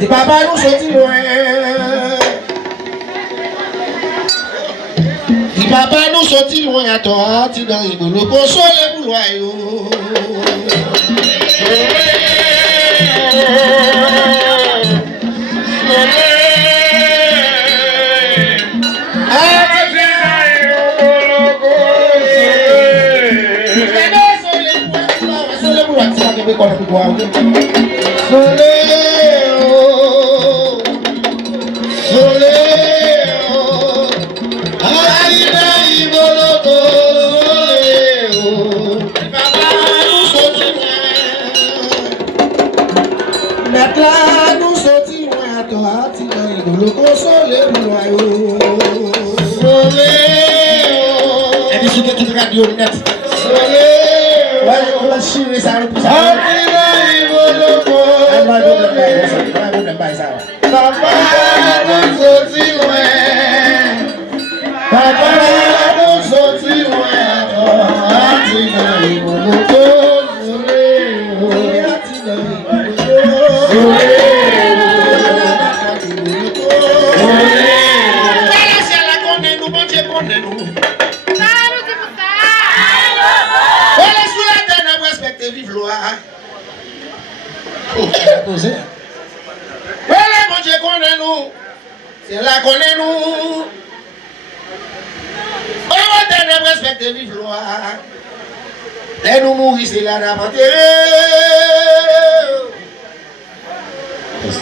Dis papa nous sortis loin. Dis papa nous sortis loin à toi, tu dans le consoler pour loyau. Net. Let's see this out. Vive loi. Voilà, mon Dieu, connaît nous. C'est là qu'on est nous. On va tenir respecter vive loi. Et nous mourir, c'est là d'enterrer.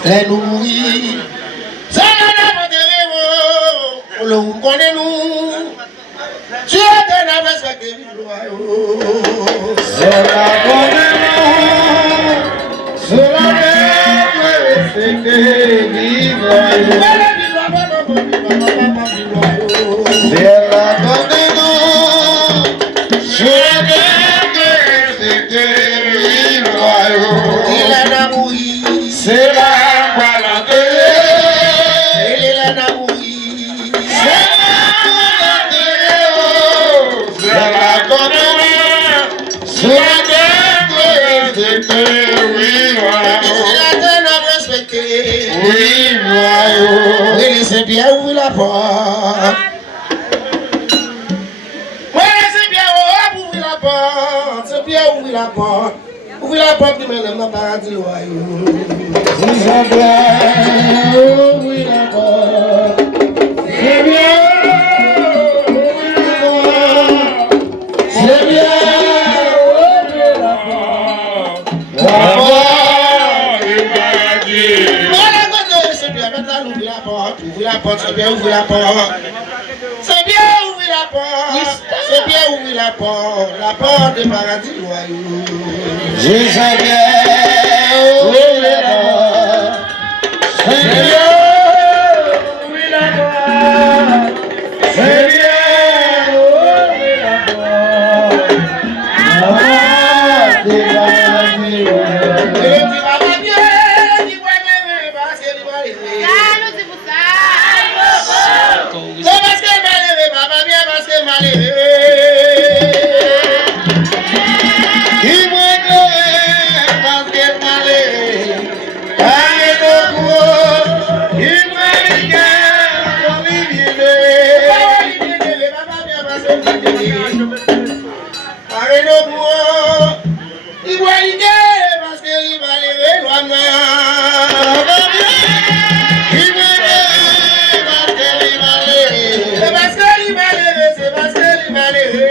Et nous mourir, c'est là d'enterrer. On le connaît nous. Tu as tenir respecter vive loi. C'est la bonne c'est la respecter vive loi. C'est la bonne c'est la respecter vive loi. Il a d'amouri, c'est la balade. Il a d'amouri, c'est la bonne c'est la oui, c'est bien ouvrir la porte. Oui, c'est bien ouvrir la porte. C'est bien ouvrir la porte. Ouvrir la porte qui mène dans le paradis royal. C'est bien ouvrir la porte. C'est bien ouvrir la porte. C'est bien ouvrir la porte. La ouvrir la porte, c'est bien ouvrir la porte. C'est bien ouvrir la porte. C'est bien ouvrir la porte des paradis royaux. Jésus bien ouvrir la porte. C'est bien ouvrir la porte. C'est bien ouvrir la porte. La porte des paradis royaux. Et tu vas bien, tu vas bien, parce que tu vas arriver. C'est parce qu'elle m'a levé, papa, bien parce qu'elle m'a levé. Il m'a levé parce qu'elle m'a levé. Allez, il m'a levé comme il vient. Papa, bien parce qu'elle m'a levé. Allez, il m'a levé parce qu'elle m'a levé.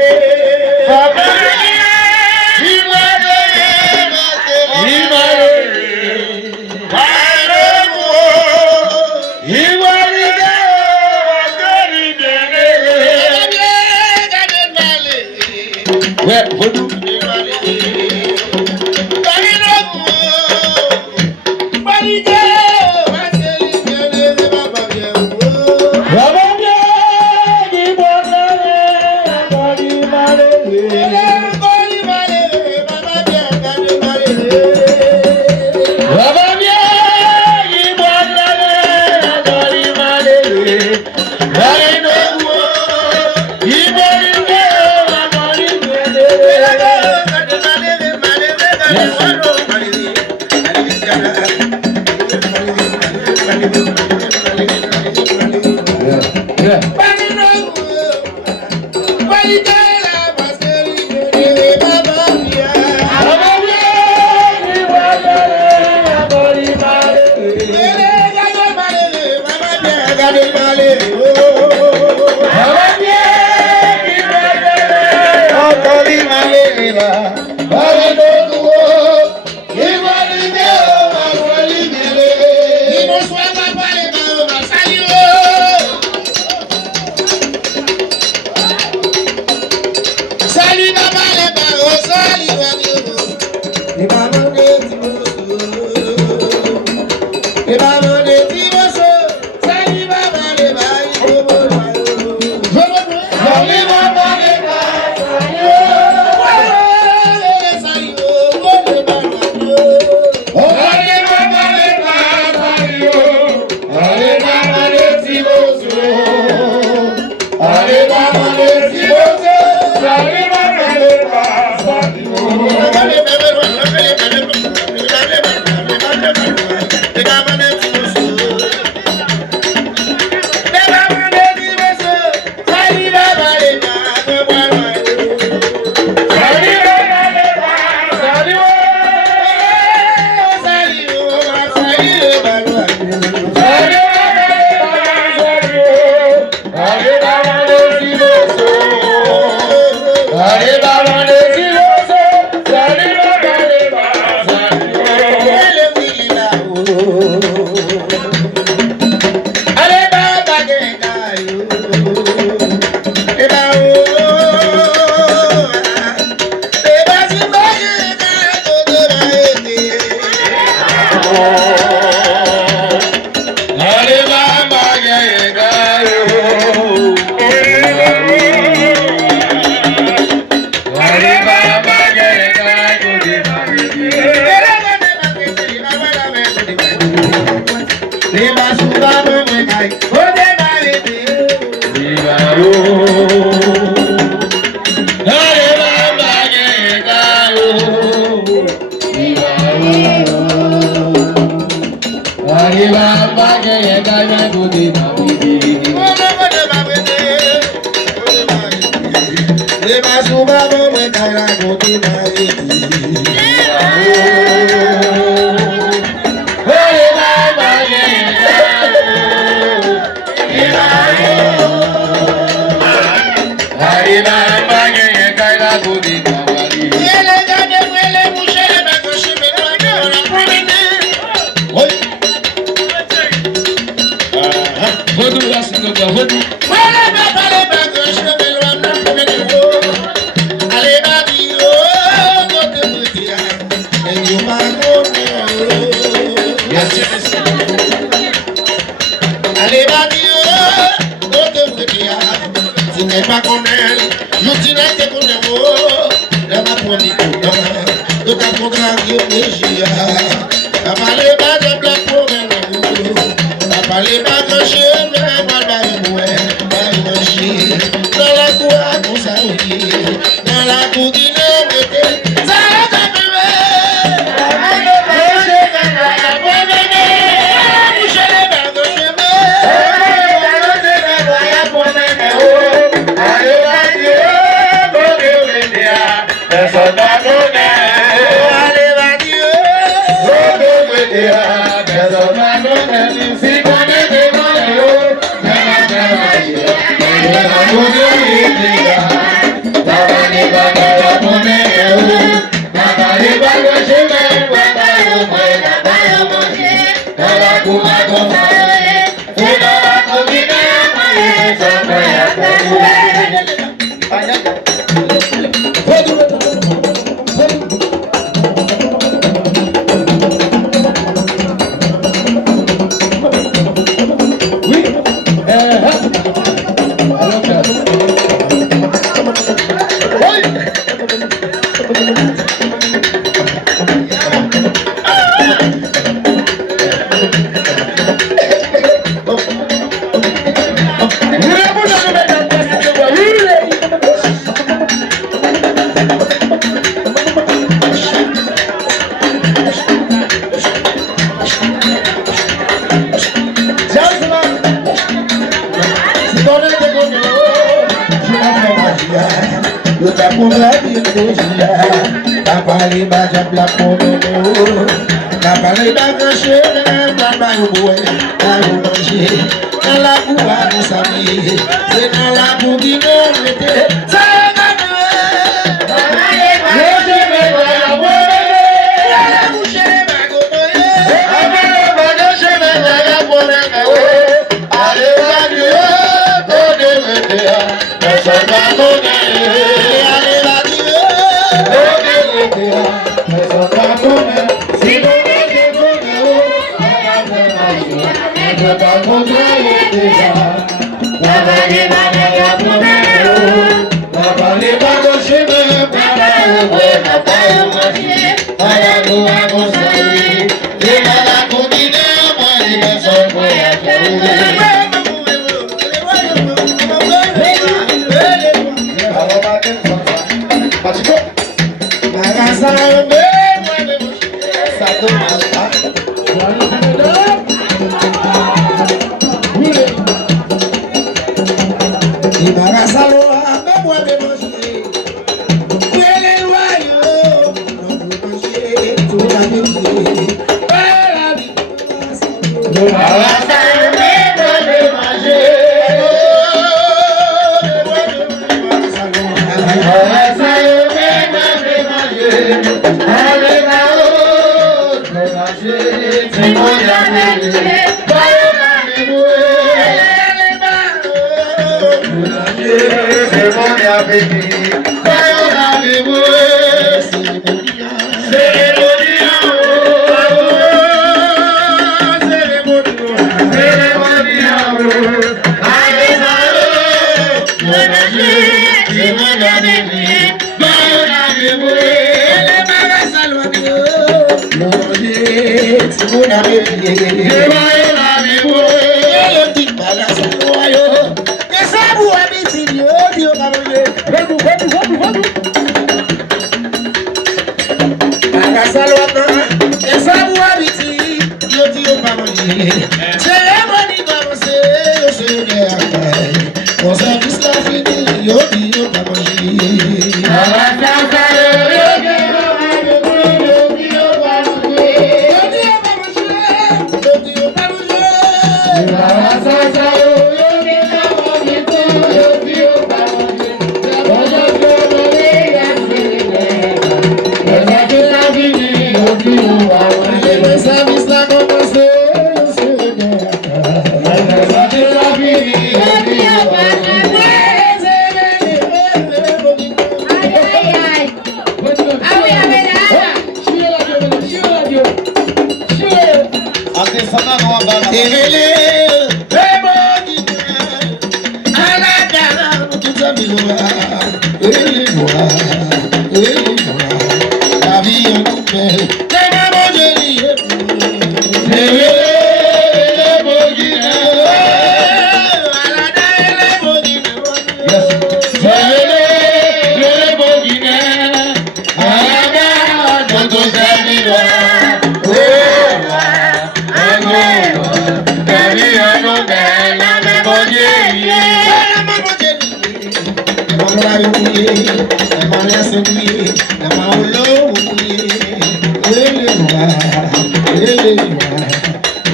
Hey!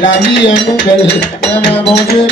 La vie est nouvelle, ma bon Dieu.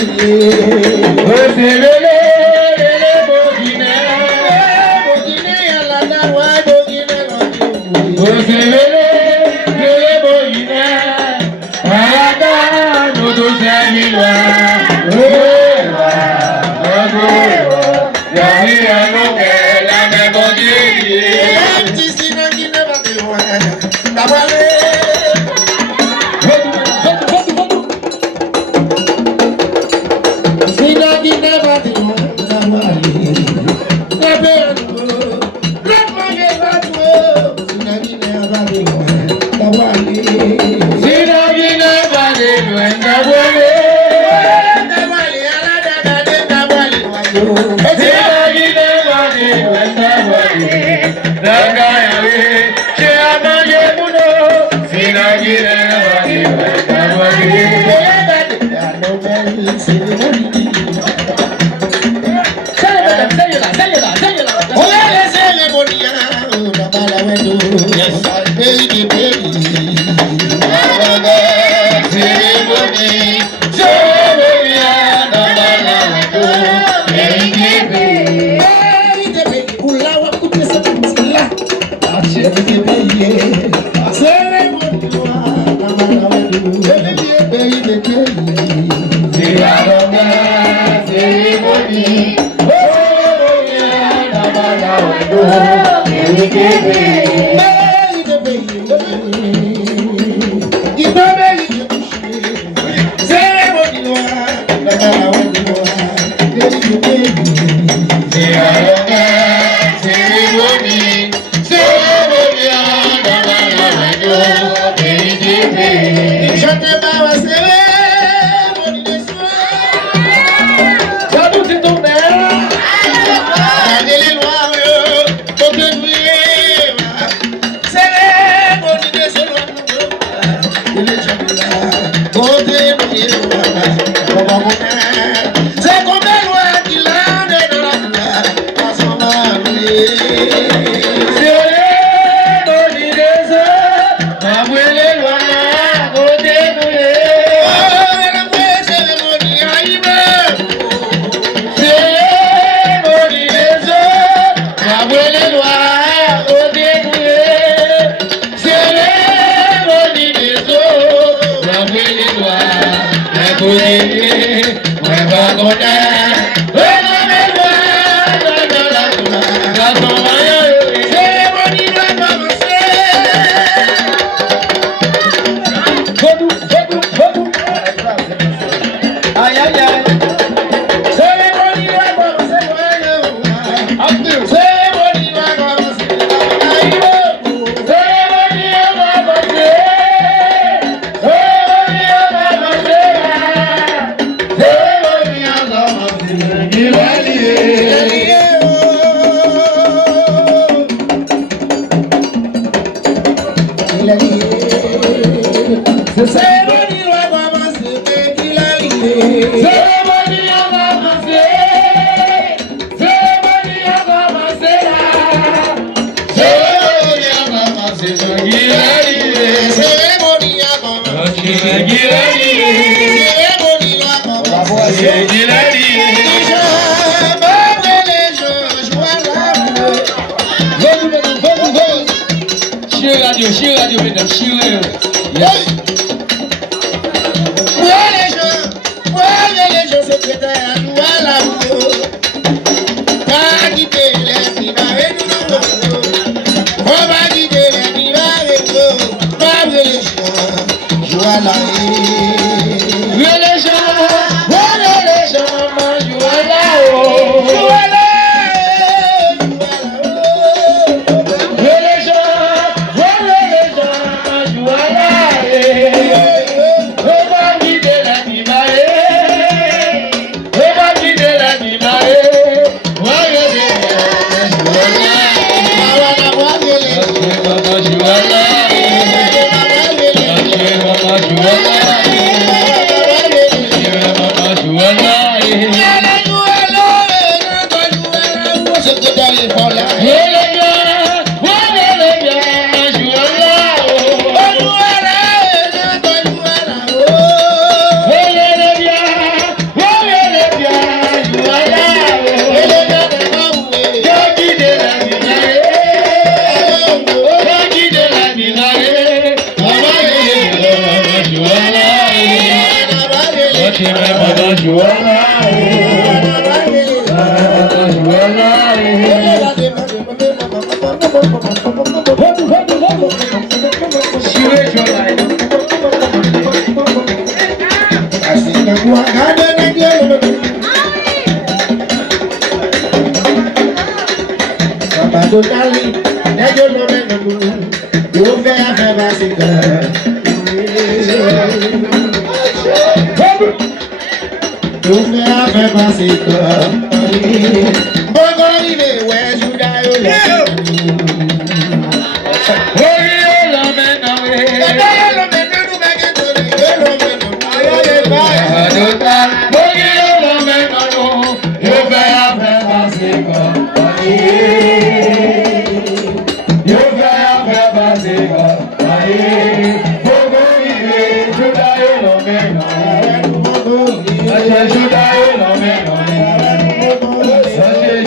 Sache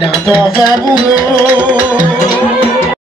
Dans ton boulot